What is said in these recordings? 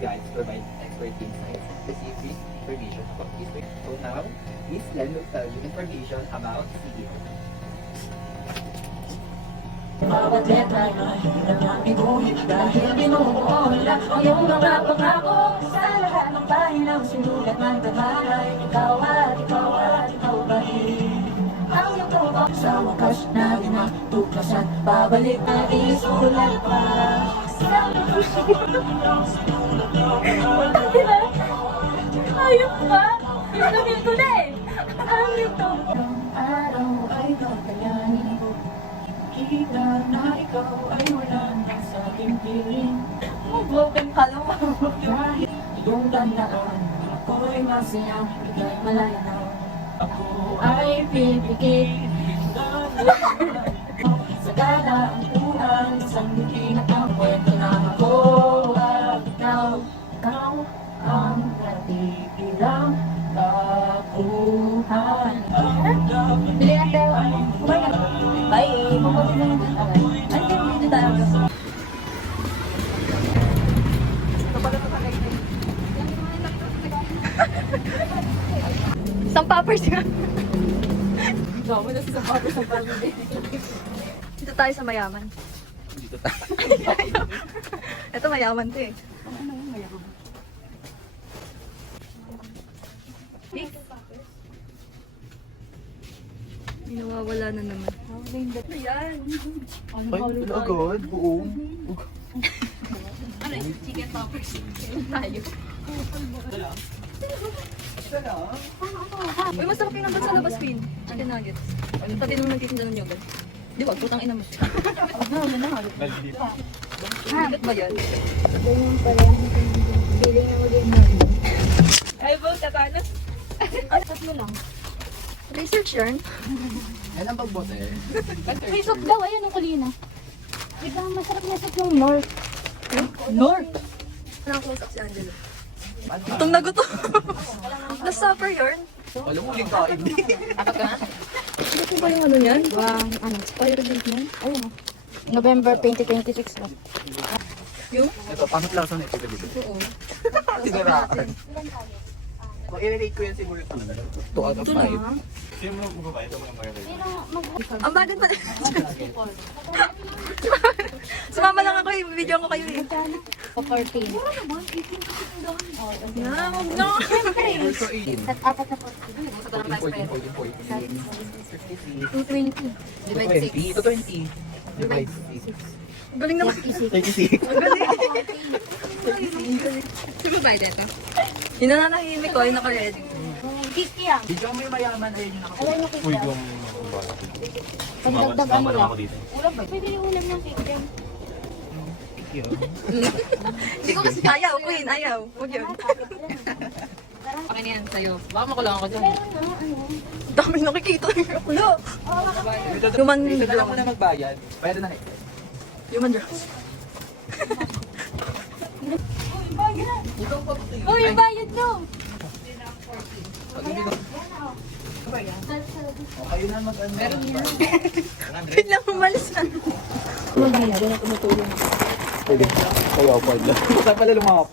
guides provide expert insights, specific information about this way. So now, Miss Len will tell you information about CEO. Bawat letra na hirap niyang ituloy dahil binubuo nila ang iyong mga pangako sa lahat ng pahinang sinulat ng tatalay. Ikaw at ikaw ba ang natuto sa wakas na ginatuklasan. Babalik na isulat pa sa ayok ka! Pinagin ko na eh! Ang ito araw ay kakayanin ko. Kita na ikaw ay wala na sa aking piling. Broken ka lang dahil iyong tandaan. Ako'y masaya, ika'y malaya na. Ako ay pipigil. Sa dadaang isang hindi na kang kwento na ako at ikaw ang natitirang tapuhan. Bili na tayo. Bye! Mabuti na yung dito. Andiyan dito tayo. Isang poppers nga. Ikaw mo na sa poppers ng family. Dito tayo sa mayaman. Dito tayo. Ito mayaman to eh. Ano yung mayaman? Nawawala na naman. Ayan. Ay, agad. Buong. Ano yung chicken poppers? Tayo. Uy, masarap yung nandun sa labas, Queen. Chicken nuggets. Pati nung nagtitinda ng yogurt. Di ba? Putang ina mo. Bigat ba yan? Ganyan pala yung feeling na mag-ignore. Ay, Bo, katana. Ay, mo lang. Research yarn. Yan ang pagbote. May soup daw, ayan ang kulina. Biglang masarap na soup yung North. North! Nakakusap si Angelo. Gutom na gutom. Last supper yarn. Alam mo, uling kain. Ano ba yung ano niyan? Ano? Expiry date niyan? Ayun. November 2026 lang. Yung? Ito, pangat lang sa next dito. Oo. Siguraan. Kung i-rate ko yan siguro 2 out of 5. Sino mag- Ang bagal pala. Sumama lang ako eh. Video ko kayo eh. O 14. Na, huwag na. At apat na 14. 220. 20. Ito 20. Divide 6. Galing naman. 36. Sino ba ito? Yung nananahimik ko, yung naka-ready. Kiki yan. Video mo yung mayaman ayun yung Alam mo kiki yan. Pagdagdag ano lang. Ulam ba? Pwede yung ulam ng kiki yan. Hindi ko kasi ayaw, Queen, ayaw. Huwag yun. Akin yan sa'yo. Baka makulang ako dyan. Pero na, ano? Daming nakikita. Ulo. Human Dito lang mo na draw. magbayad. Bayad na next. Human draws. Oh, yung bayad no! Kayo na mag-ano. Meron yan. Biglang umalis na. Pwede. Kayo, pwede. Saan pala lumahap?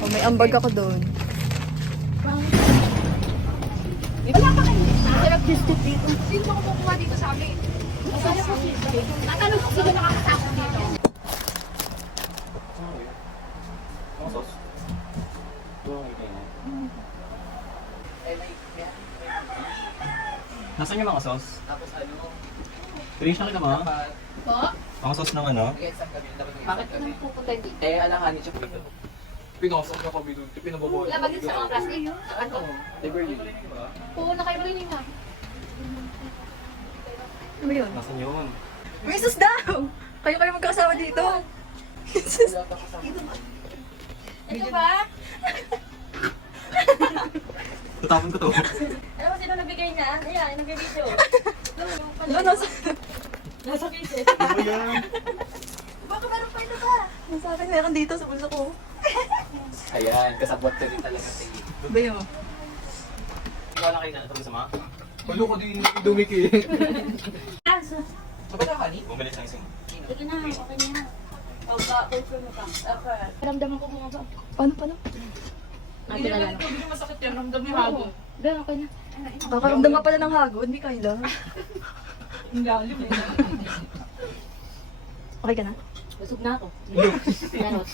Oh, may ambag ako doon. Masarap biscuit dito. Sino ba kumukuha dito sa amin? Masarap biscuit dito. Tatanong ko sino nakakasama dito. Nasaan yung mga sauce? Tapos ano? Finish na kita ma? Dapat Po? Mga sauce ng ano? mag-exam kami. Dapat Bakit ka nang pupunta dito? Eh, alanganin siya. Pinasok na kami doon. Pinababawa. Labagin sa mga plastic? Ano? Liberty. Oo, naka-Berlin nga. Ano ba yun? Nasaan yun? May sus daw! Kayo magkakasama dito. Jesus. Ito ba? Tutapon ko to. Alam mo sino nabigay niya? Ayan, nag-video. Ano, nasa... Nasa kitchen. Ano yan? Baka meron pa ito ba? Nasabi meron dito sa bulsa ko. Ayan, kasabot ko din talaga sa iyo. Bayo. Wala kayo na ito sama? Hulo ko din dumiki. Aso. Sabay na kani? Bumili sa isang. Sige na, okay na. Ramdaman ko bumaba. Paano? Ate na lang. Hindi masakit yan, ramdam yung habo. Doon, okay na. Kakaramdam ka pala ng hagod, hindi kaya. Ang galim eh. Okay ka na? Busog na ako. Ganot.